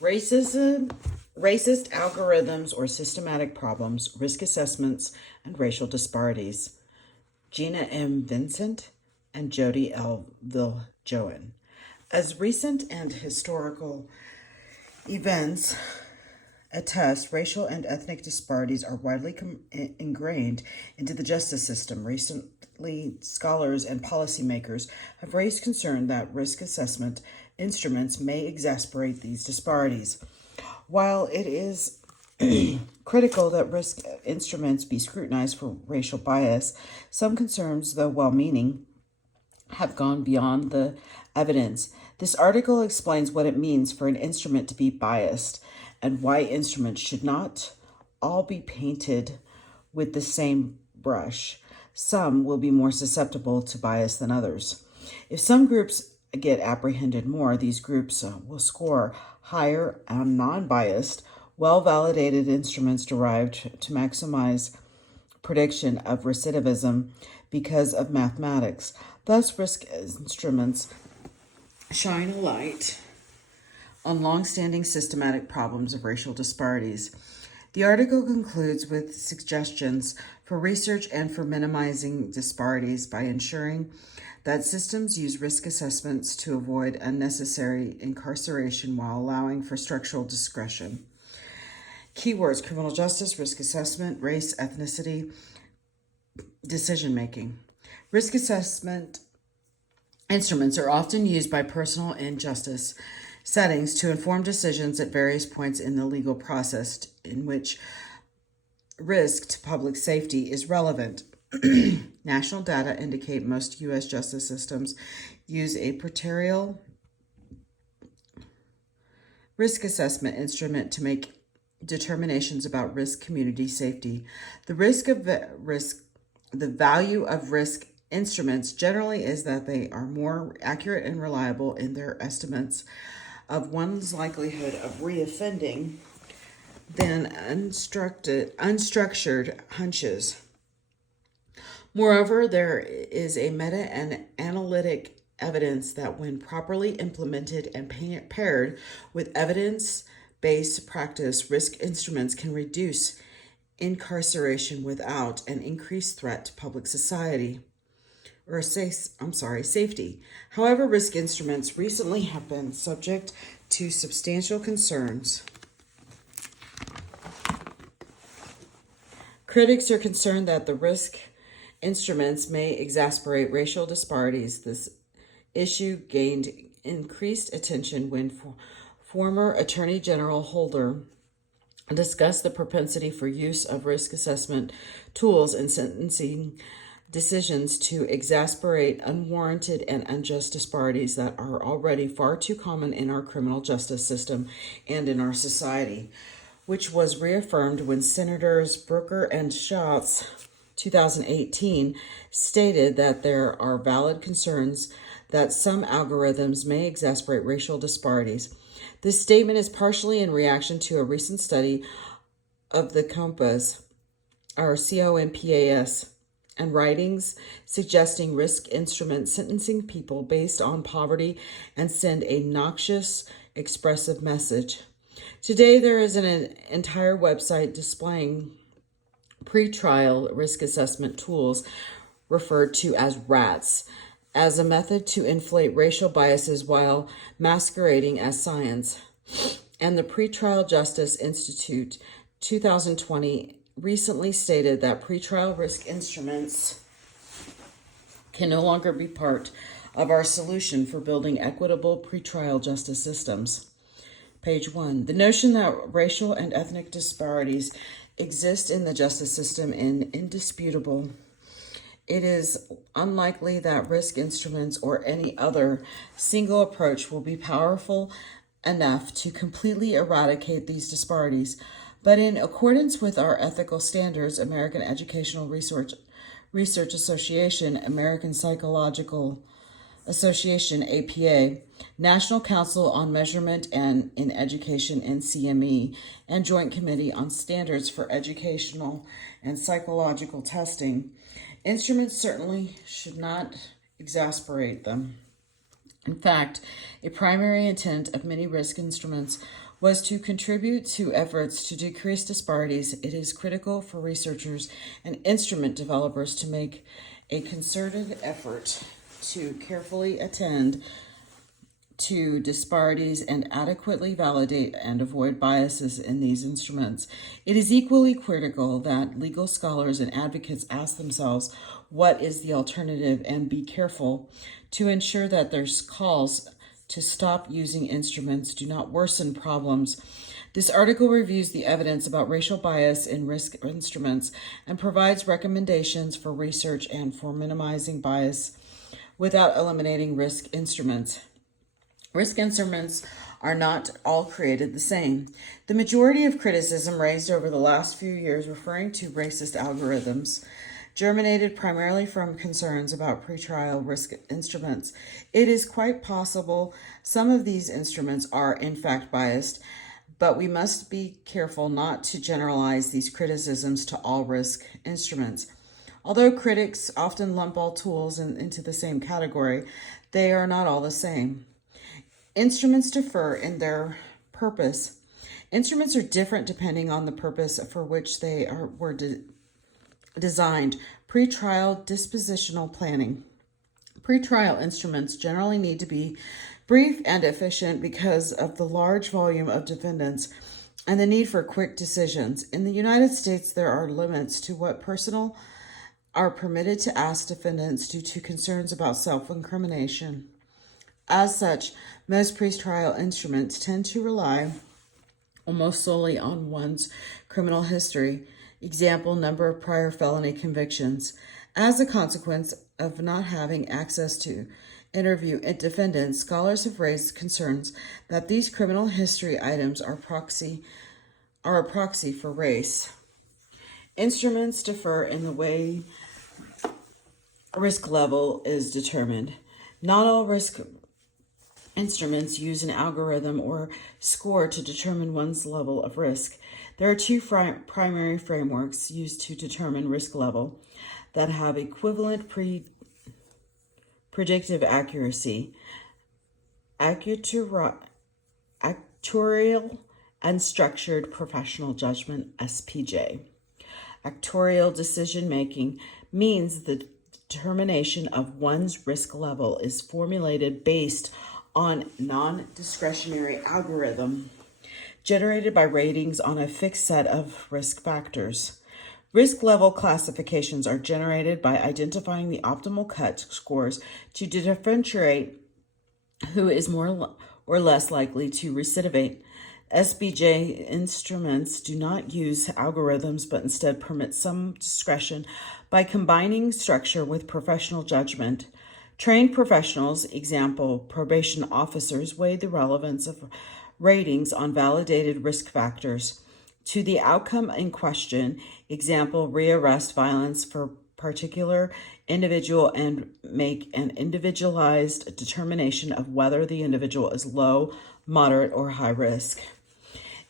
Racism, racist algorithms or systematic problems, risk assessments, and racial disparities. Gina M. Vincent and Jodi L Viljoen. As recent and historical events attest, racial and ethnic disparities are widely ingrained into the justice system. Recently, scholars and policymakers have raised concern that risk assessment instruments may exacerbate these disparities. While it is critical that risk instruments be scrutinized for racial bias, some concerns, though well-meaning, have gone beyond the evidence. This article explains what it means for an instrument to be biased and why instruments should not all be painted with the same brush. Some will be more susceptible to bias than others. If some groups get apprehended more, these groups will score higher on non-biased, well-validated instruments derived to maximize prediction of recidivism because of mathematics. Thus, risk instruments shine a light on long-standing systematic problems of racial disparities. The article concludes with suggestions for research and for minimizing disparities by ensuring that systems use risk assessments to avoid unnecessary incarceration while allowing for structural discretion. Keywords: criminal justice, risk assessment, race, ethnicity, decision-making. Risk assessment instruments are often used by personal injustice settings to inform decisions at various points in the legal process in which risk to public safety is relevant. National data indicate most U.S. justice systems use a parietal risk assessment instrument to make determinations about risk community safety. The value of risk instruments generally is that they are more accurate and reliable in their estimates of one's likelihood of reoffending than unstructured hunches. Moreover, there is a meta and analytic evidence that when properly implemented and paired with evidence-based practice, risk instruments can reduce incarceration without an increased threat to public safety. However, risk instruments recently have been subject to substantial concerns. Critics are concerned that the risk instruments may exacerbate racial disparities. This issue gained increased attention when former Attorney General Holder discussed the propensity for use of risk assessment tools in sentencing decisions to exacerbate unwarranted and unjust disparities that are already far too common in our criminal justice system and in our society, which was reaffirmed when Senators Brooker and Schatz 2018 stated that there are valid concerns that some algorithms may exacerbate racial disparities. This statement is partially in reaction to a recent study of the COMPAS, and writings suggesting risk instruments sentencing people based on poverty and send a noxious, expressive message. Today, there is an entire website displaying pretrial risk assessment tools referred to as RATs as a method to inflate racial biases while masquerading as science. And the Pretrial Justice Institute 2020 recently stated that pretrial risk instruments can no longer be part of our solution for building equitable pretrial justice systems. Page 1. The notion that racial and ethnic disparities exist in the justice system is indisputable. It is unlikely that risk instruments or any other single approach will be powerful enough to completely eradicate these disparities. But in accordance with our ethical standards, American Educational Research Association, American Psychological Association, APA, National Council on Measurement and in Education, NCME, and Joint Committee on Standards for Educational and Psychological Testing, instruments certainly should not exacerbate them. In fact, a primary intent of many risk instruments was to contribute to efforts to decrease disparities, it is critical for researchers and instrument developers to make a concerted effort to carefully attend to disparities and adequately validate and avoid biases in these instruments. It is equally critical that legal scholars and advocates ask themselves what is the alternative and be careful to ensure that their calls to stop using instruments do not worsen problems. This article reviews the evidence about racial bias in risk instruments and provides recommendations for research and for minimizing bias without eliminating risk instruments. Risk instruments are not all created the same. The majority of criticism raised over the last few years referring to racist algorithms germinated primarily from concerns about pretrial risk instruments. It is quite possible some of these instruments are in fact biased, but we must be careful not to generalize these criticisms to all risk instruments. Although critics often lump all tools into the same category, they are not all the same. Instruments differ in their purpose. Instruments are different depending on the purpose for which they were designed. Pretrial dispositional planning. Pretrial instruments generally need to be brief and efficient because of the large volume of defendants and the need for quick decisions. In the United States, there are limits to what personnel are permitted to ask defendants due to concerns about self-incrimination. As such, most pretrial instruments tend to rely almost solely on one's criminal history, example, number of prior felony convictions. As a consequence of not having access to interview defendants, scholars have raised concerns that these criminal history items are a proxy for race. Instruments differ in the way risk level is determined. Not all risk instruments use an algorithm or score to determine one's level of risk. There are two primary frameworks used to determine risk level that have equivalent predictive accuracy: actuarial and structured professional judgment, SPJ. Actuarial decision making means the determination of one's risk level is formulated based on non-discretionary algorithm generated by ratings on a fixed set of risk factors. Risk level classifications are generated by identifying the optimal cut scores to differentiate who is more or less likely to recidivate. SBJ instruments do not use algorithms, but instead permit some discretion by combining structure with professional judgment. Trained professionals, example, probation officers, weigh the relevance of ratings on validated risk factors to the outcome in question, example, rearrest violence for particular individual, and make an individualized determination of whether the individual is low, moderate, or high risk.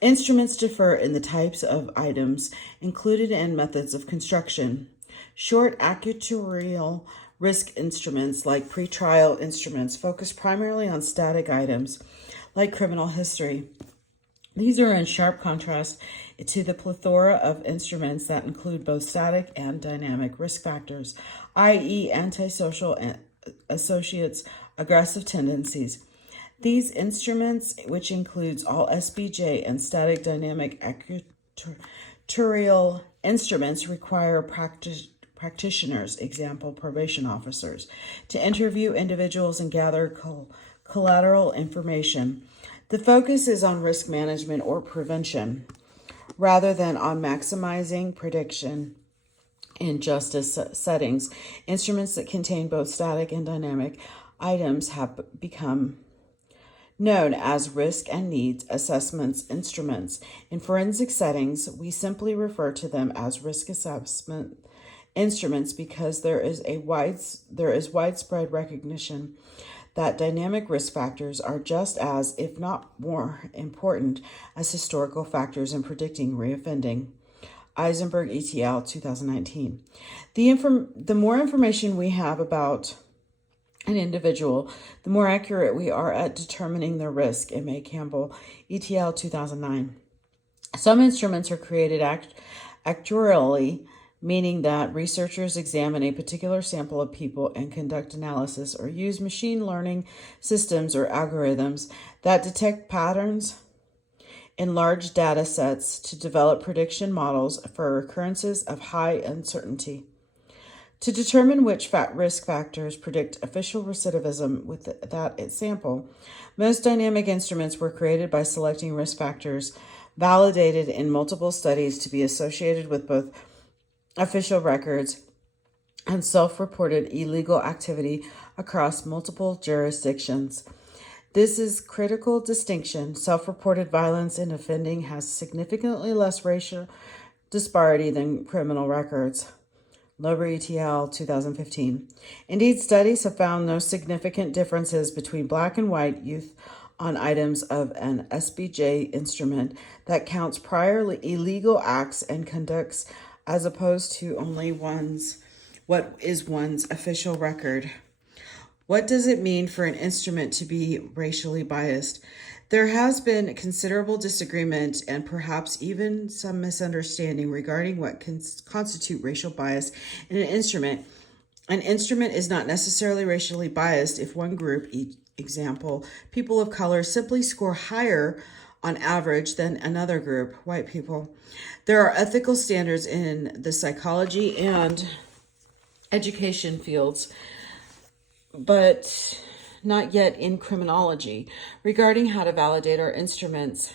Instruments differ in the types of items included and methods of construction. Short actuarial risk instruments, like pretrial instruments, focus primarily on static items, like criminal history. These are in sharp contrast to the plethora of instruments that include both static and dynamic risk factors, i.e. antisocial associates, aggressive tendencies. These instruments, which includes all SBJ and static dynamic actuarial instruments, require practitioners, example, probation officers, to interview individuals and gather collateral information. The focus is on risk management or prevention, rather than on maximizing prediction in justice settings. Instruments that contain both static and dynamic items have become known as risk and needs assessments instruments. In forensic settings, we simply refer to them as risk assessment instruments because there is widespread recognition that dynamic risk factors are just as, if not more, important as historical factors in predicting reoffending. Eisenberg et al. 2019. The more information we have about an individual, the more accurate we are at determining the risk. M.A. Campbell, ETL 2009. Some instruments are created actuarially, meaning that researchers examine a particular sample of people and conduct analysis or use machine learning systems or algorithms that detect patterns in large data sets to develop prediction models for occurrences of high uncertainty. To determine which risk factors predict official recidivism with that sample, most dynamic instruments were created by selecting risk factors validated in multiple studies to be associated with both official records and self-reported illegal activity across multiple jurisdictions. This is critical distinction. Self-reported violence in offending has significantly less racial disparity than criminal records. Lober ETL 2015. Indeed, studies have found no significant differences between black and white youth on items of an SBJ instrument that counts prior illegal acts and conducts as opposed to only what is one's official record. What does it mean for an instrument to be racially biased? There has been considerable disagreement and perhaps even some misunderstanding regarding what can constitute racial bias in an instrument. An instrument is not necessarily racially biased if one group, example, people of color, simply score higher on average than another group, white people. There are ethical standards in the psychology and education fields, but not yet in criminology, regarding how to validate our instruments.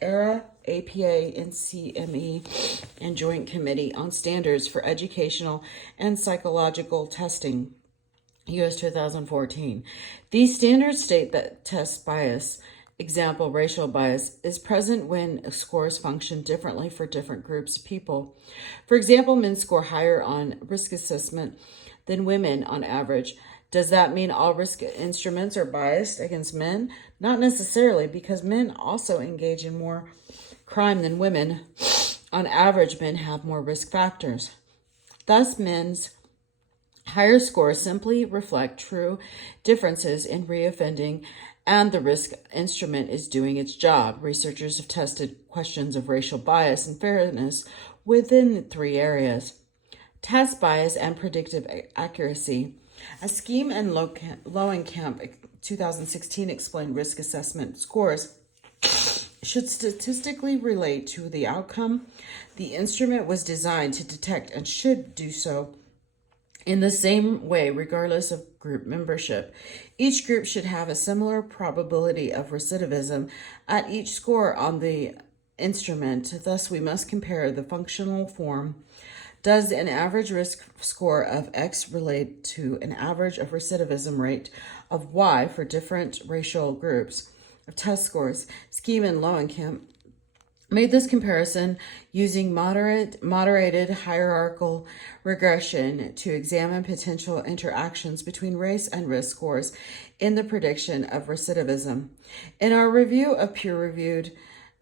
ERA, APA, and CME, and Joint Committee on Standards for Educational and Psychological Testing, U.S. 2014. These standards state that test bias, example, racial bias, is present when scores function differently for different groups of people. For example, men score higher on risk assessment than women on average. Does that mean all risk instruments are biased against men? Not necessarily, because men also engage in more crime than women. On average, men have more risk factors. Thus, men's higher scores simply reflect true differences in reoffending, and the risk instrument is doing its job. Researchers have tested questions of racial bias and fairness within 3 areas: test bias and predictive accuracy. A scheme in Lowenkamp 2016 explained risk assessment scores should statistically relate to the outcome the instrument was designed to detect and should do so in the same way regardless of group membership. Each group should have a similar probability of recidivism at each score on the instrument. Thus, we must compare the functional form. Does an average risk score of X relate to an average of recidivism rate of Y for different racial groups of test scores? Scheme and Lowenkamp made this comparison using moderated hierarchical regression to examine potential interactions between race and risk scores in the prediction of recidivism. In our review of peer-reviewed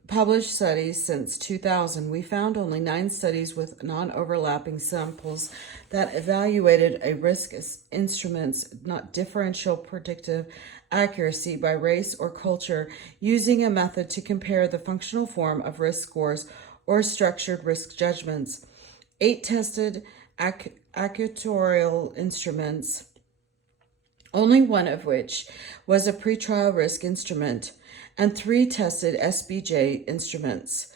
published studies since 2000, we found only 9 studies with non-overlapping samples that evaluated a risk instrument's not differential predictive accuracy by race or culture using a method to compare the functional form of risk scores or structured risk judgments. 8 tested actuarial instruments, only one of which was a pretrial risk instrument, and 3 tested SBJ instruments.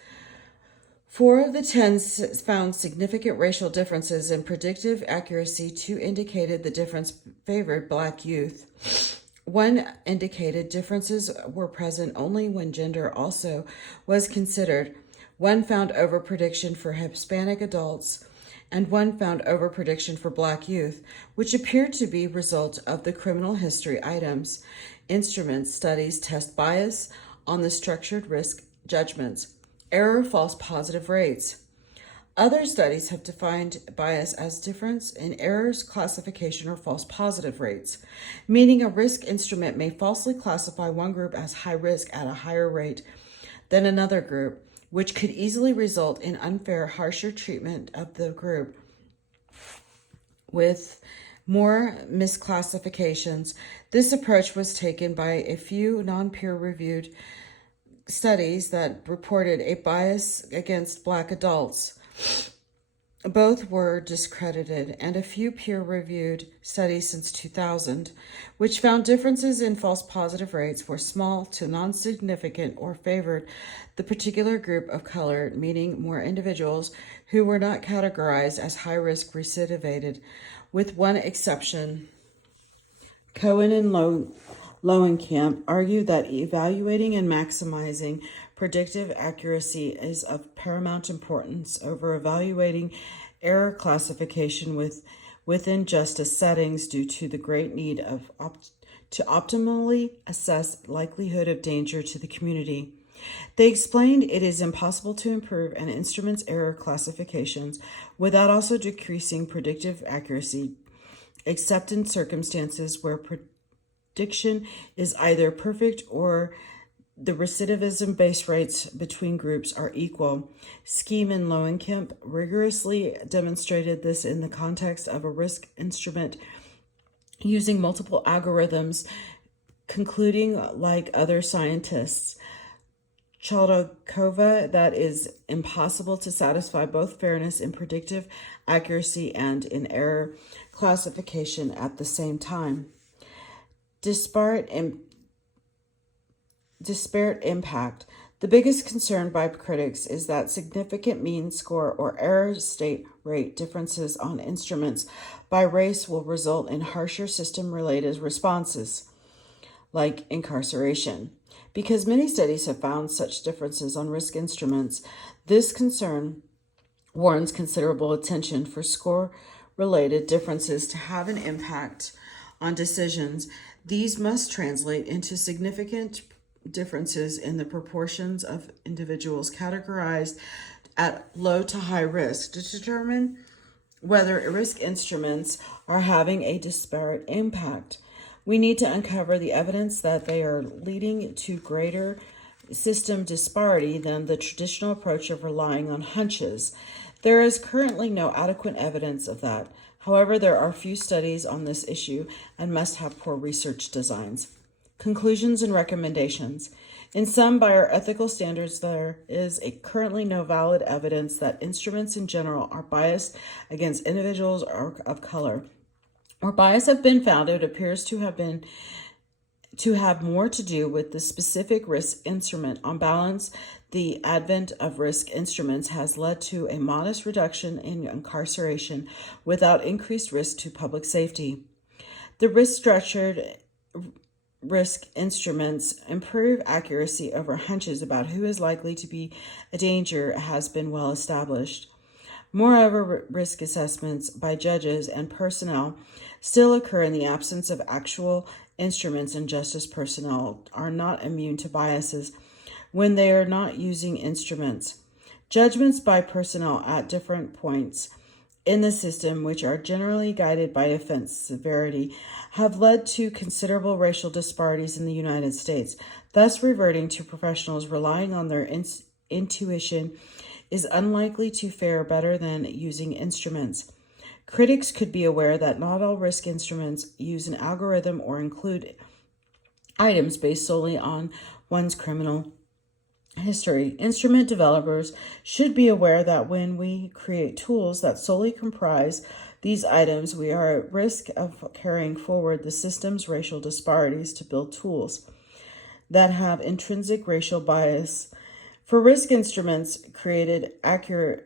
4 of the 10 found significant racial differences in predictive accuracy. 2 indicated the difference favored Black youth. 1 indicated differences were present only when gender also was considered. 1 found overprediction for Hispanic adults, and 1 found overprediction for Black youth, which appeared to be a result of the criminal history items. Instrument studies test bias on the structured risk judgments. Error false positive rates. Other studies have defined bias as difference in errors, classification, or false positive rates, meaning a risk instrument may falsely classify one group as high risk at a higher rate than another group, which could easily result in unfair, harsher treatment of the group with more misclassifications. This approach was taken by a few non-peer-reviewed studies that reported a bias against Black adults. Both were discredited, and a few peer-reviewed studies since 2000, which found differences in false positive rates were small to non-significant or favored the particular group of color, meaning more individuals who were not categorized as high-risk recidivated, with one exception. Cohen and Lowenkamp argued that evaluating and maximizing predictive accuracy is of paramount importance over evaluating error classification within justice settings due to the great need to optimally assess likelihood of danger to the community. They explained it is impossible to improve an instrument's error classifications without also decreasing predictive accuracy, except in circumstances where prediction is either perfect or the recidivism base rates between groups are equal. Scheme and Lowenkamp rigorously demonstrated this in the context of a risk instrument using multiple algorithms, concluding, like other scientists, Chaldakova, that is impossible to satisfy both fairness in predictive accuracy and in error classification at the same time. Disparate impact. The biggest concern by critics is that significant mean score or error state rate differences on instruments by race will result in harsher system-related responses, like incarceration. Because many studies have found such differences on risk instruments, this concern warrants considerable attention for score-related differences to have an impact on decisions. These must translate into significant differences in the proportions of individuals categorized at low to high risk to determine whether risk instruments are having a disparate impact. We need to uncover the evidence that they are leading to greater system disparity than the traditional approach of relying on hunches. There is currently no adequate evidence of that. However, there are few studies on this issue and must have poor research designs. Conclusions and recommendations. In some bioethical standards, there is currently no valid evidence that instruments in general are biased against individuals of color. Where bias have been found, it appears to have more to do with the specific risk instrument. On balance, the advent of risk instruments has led to a modest reduction in incarceration without increased risk to public safety. The risk-structured risk instruments improve accuracy over hunches about who is likely to be a danger has been well established. Moreover, risk assessments by judges and personnel still occur in the absence of actual instruments, and justice personnel are not immune to biases when they are not using instruments. Judgments by personnel at different points in the system, which are generally guided by offense severity, have led to considerable racial disparities in the United States. Thus, reverting to professionals relying on their intuition is unlikely to fare better than using instruments. Critics could be aware that not all risk instruments use an algorithm or include items based solely on one's criminal history. Instrument developers should be aware that when we create tools that solely comprise these items, we are at risk of carrying forward the system's racial disparities to build tools that have intrinsic racial bias. For risk instruments created actuarial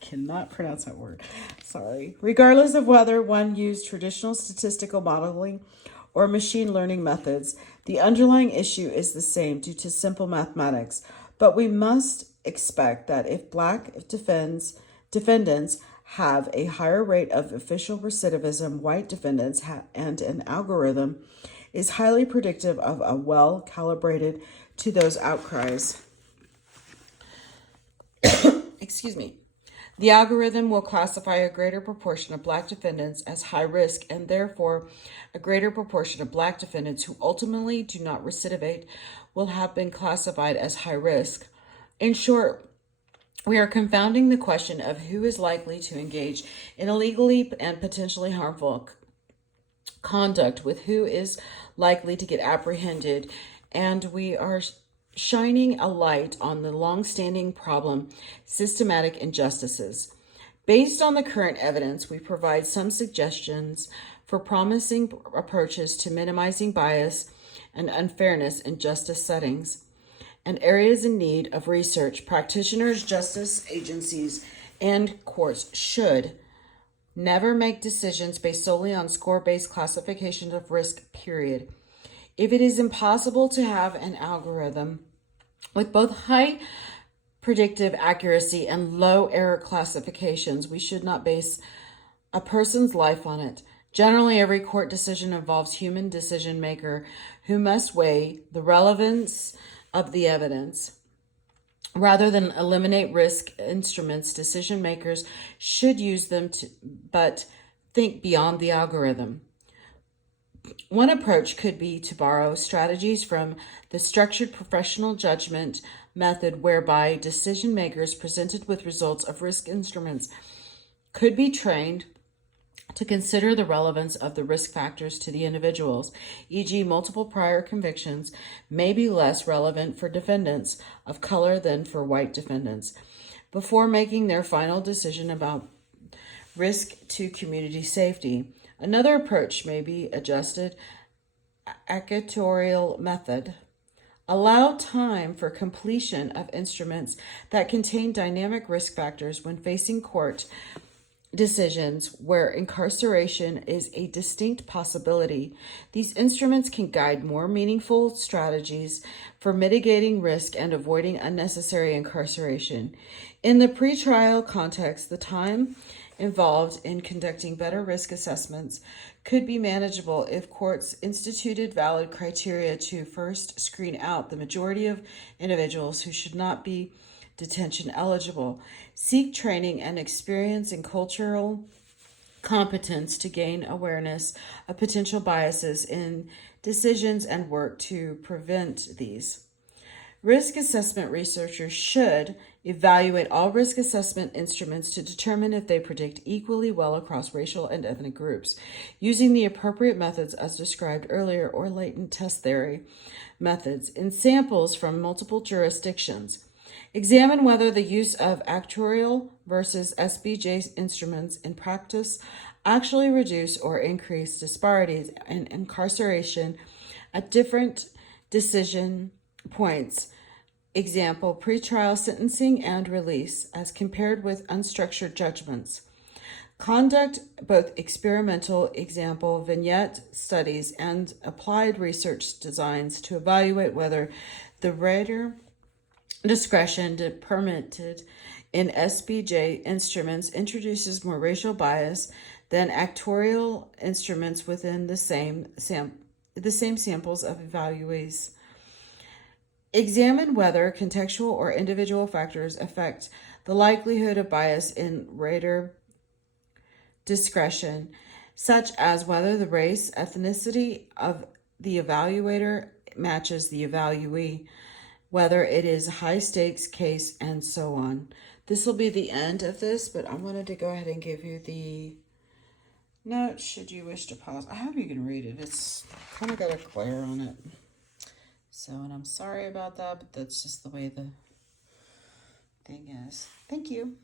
cannot pronounce that word. Sorry. Regardless of whether one used traditional statistical modeling or machine learning methods, the underlying issue is the same due to simple mathematics. But we must expect that if Black defendants have a higher rate of official recidivism, white defendants and an algorithm is highly predictive of a well-calibrated to those outcries. Excuse me. The algorithm will classify a greater proportion of Black defendants as high risk, and therefore a greater proportion of Black defendants who ultimately do not recidivate will have been classified as high risk. In short, We are confounding the question of who is likely to engage in illegally and potentially harmful conduct with who is likely to get apprehended, and we are shining a light on the long-standing problem, systematic injustices. Based on the current evidence, we provide some suggestions for promising approaches to minimizing bias and unfairness in justice settings and areas in need of research. Practitioners, justice agencies, and courts should never make decisions based solely on score-based classification of risk, period. If it is impossible to have an algorithm with both high predictive accuracy and low error classifications, we should not base a person's life on it. Generally, every court decision involves human decision maker who must weigh the relevance of the evidence. Rather than eliminate risk instruments, decision makers should use them but think beyond the algorithm. One approach could be to borrow strategies from the structured professional judgment method, whereby decision makers presented with results of risk instruments could be trained to consider the relevance of the risk factors to the individuals, e.g., multiple prior convictions may be less relevant for defendants of color than for white defendants, before making their final decision about risk to community safety. Another approach may be adjusted actuarial method. Allow time for completion of instruments that contain dynamic risk factors when facing court decisions where incarceration is a distinct possibility. These instruments can guide more meaningful strategies for mitigating risk and avoiding unnecessary incarceration. In the pretrial context, the time involved in conducting better risk assessments could be manageable if courts instituted valid criteria to first screen out the majority of individuals who should not be detention eligible, seek training and experience in cultural competence to gain awareness of potential biases in decisions, and work to prevent these. Risk assessment researchers should evaluate all risk assessment instruments to determine if they predict equally well across racial and ethnic groups, using the appropriate methods as described earlier or latent test theory methods in samples from multiple jurisdictions. Examine whether the use of actuarial versus SBJ instruments in practice actually reduce or increase disparities in incarceration at different decision points. Example, pretrial sentencing and release as compared with unstructured judgments. Conduct both experimental example vignette studies and applied research designs to evaluate whether the rater discretion permitted in SBJ instruments introduces more racial bias than actuarial instruments within the same samples of evaluees. Examine whether contextual or individual factors affect the likelihood of bias in rater discretion, such as whether the race, ethnicity of the evaluator matches the evaluee, whether it is a high-stakes case, and so on. This will be the end of this, but I wanted to go ahead and give you the note should you wish to pause. I hope you can read it. It's kind of got a glare on it. So, and I'm sorry about that, but that's just the way the thing is. Thank you.